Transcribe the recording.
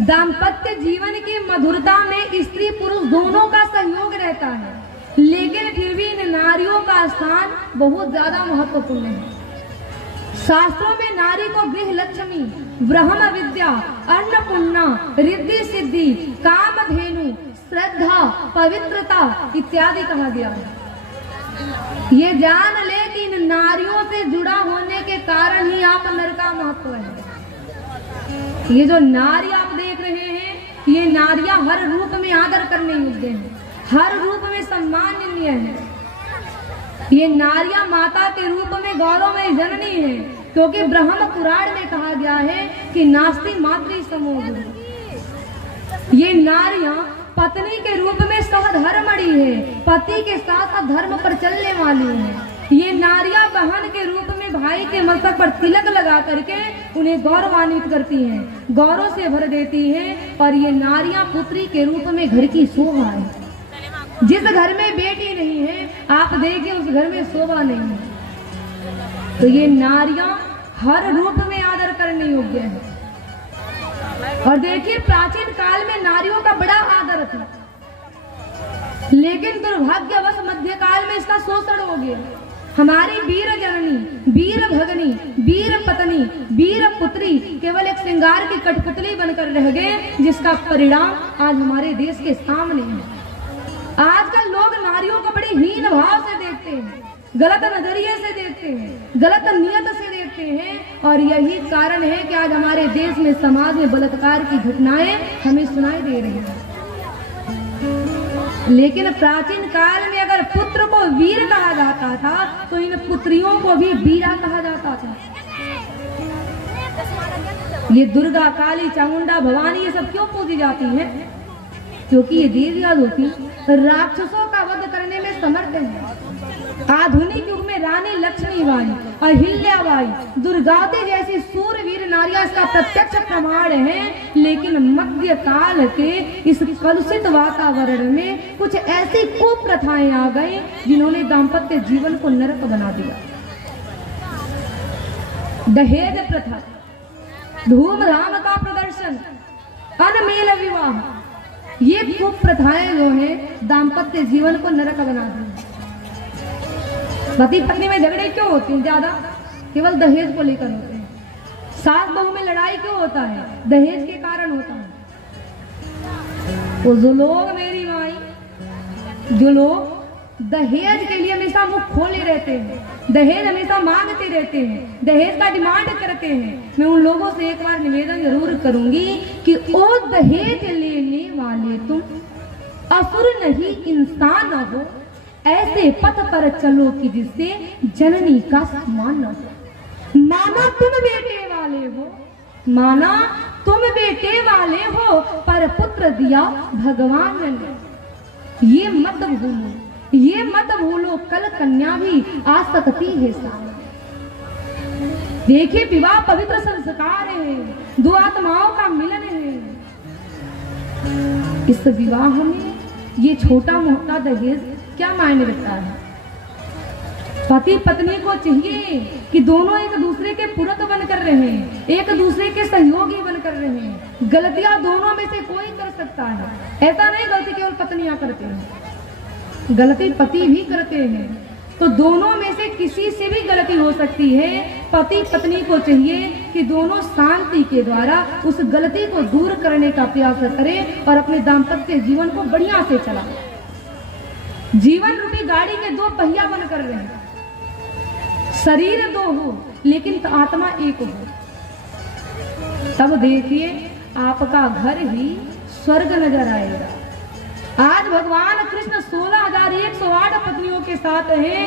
दाम्पत्य जीवन की मधुरता में स्त्री पुरुष दोनों का सहयोग रहता है, लेकिन फिर भी इन नारियों का स्थान बहुत ज्यादा महत्वपूर्ण है। शास्त्रों में नारी को गृह लक्ष्मी, ब्रह्म विद्या, अन्नपूर्णा, रिद्धि सिद्धि, कामधेनु, श्रद्धा, पवित्रता इत्यादि कहा गया है। ये जान ले कि इन नारियों से जुड़ा होने के कारण ही आप नर का महत्व है। ये जो नारी आप देख रहे हैं, ये नारियां हर रूप में आदर करने योग्य हैं, हर रूप में सम्माननीय है। ये नारियां माता के रूप में गौरवमय जननी है, क्योंकि ब्रह्म पुराण में कहा गया है कि नास्ति मातृ समो गुरु। ये नारियां पत्नी के रूप में सहधर्मणी है, पति के साथ धर्म पर चलने वाली है। ये नारियां बहन के रूप में भाई के मस्तक पर तिलक लगा करके उन्हें गौरवान्वित करती हैं, गौरव से भर देती हैं। और ये नारियां पुत्री के रूप में घर की शोभा है। जिस घर में बेटी नहीं है, आप देखिए उस घर में शोभा नहीं है। तो ये नारियां हर रूप में आदर करने योग्य है। और देखिए प्राचीन काल में नारियों का बड़ा आदर था, लेकिन दुर्भाग्यवश मध्यकाल में इसका शोषण हो गया। हमारी वीर जननी, वीर भगनी, वीर पत्नी, वीर पुत्री केवल एक श्रृंगार की कठपुतली बनकर रह गए, जिसका परिणाम आज हमारे देश के सामने है। आजकल लोग नारियों को बड़ी हीन भाव से देखते हैं, गलत नजरिए से देखते हैं, गलत नियत से देखते हैं। और यही कारण है कि आज हमारे देश में समाज में बलात्कार की घटनाएं हमें सुनाई दे रही हैं। लेकिन प्राचीन काल में अगर पुत्र को वीर कहा जाता था, तो इन पुत्रियों को भी वीरा कहा जाता था। ये दुर्गा, काली, चामुंडा, भवानी ये सब क्यों पूजी जाती हैं? क्योंकि ये देवियां होती राक्षसों का वध करने में समर्थ है। आधुनिक युग में रानी लक्ष्मीबाई, अहिल्याबाई, दुर्गावती जैसी सूरवीर नारियां इसका प्रत्यक्ष प्रमाण है। लेकिन मध्य काल के इस कलुषित वातावरण में कुछ ऐसी कुप्रथाएं आ गई जिन्होंने दाम्पत्य जीवन को नरक बना दिया। दहेज प्रथा, धूमधाम का प्रदर्शन, अनमेल विवाह, ये कुप्रथाएं जो है दाम्पत्य जीवन को नरक बना दी। पति पत्नी में झगड़े क्यों होते हैं? ज्यादा केवल दहेज को लेकर होते हैं। सास बहू में लड़ाई क्यों होता है? दहेज के कारण होता है। तो जो लोग, मेरी माई, जो लोग दहेज के लिए हमेशा मुख खोले रहते हैं, दहेज हमेशा मांगते रहते हैं, दहेज का डिमांड करते हैं, मैं उन लोगों से एक बार निवेदन जरूर करूंगी कि ओ दहेज लेने वाले तुम असुर नहीं इंसान हो, ऐसे पथ पर चलो कि जिससे जननी का सम्मान न हो। माना तुम बेटे वाले हो, माना तुम बेटे वाले हो, पर पुत्र दिया भगवान ने। ये मत भूलो, ये मत भूलो, कल कन्या भी आ सकती है सामने। देखिए विवाह पवित्र संस्कार है, दो आत्माओं का मिलन है। इस विवाह में ये छोटा मोटा दहेज क्या मायने रखता है? पति पत्नी को चाहिए कि दोनों एक दूसरे के पूरक बनकर रहें, एक दूसरे के सहयोगी बनकर रहें। गलतियां दोनों में से कोई कर सकता है, ऐसा नहीं गलती केवल पत्नियां करते हैं, गलती पति भी करते हैं। तो दोनों में से किसी से भी गलती हो सकती है। पति पत्नी को चाहिए कि दोनों शांति के द्वारा उस गलती को दूर करने का प्रयास करें और अपने दाम्पत्य जीवन को बढ़िया से चलाएं। जीवन रूपी गाड़ी के दो पहिया बनकर रहे, शरीर दो हो लेकिन आत्मा एक हो, तब देखिए आपका घर ही स्वर्ग नजर आएगा। आज भगवान कृष्ण 16,108 पत्नियों के साथ हैं।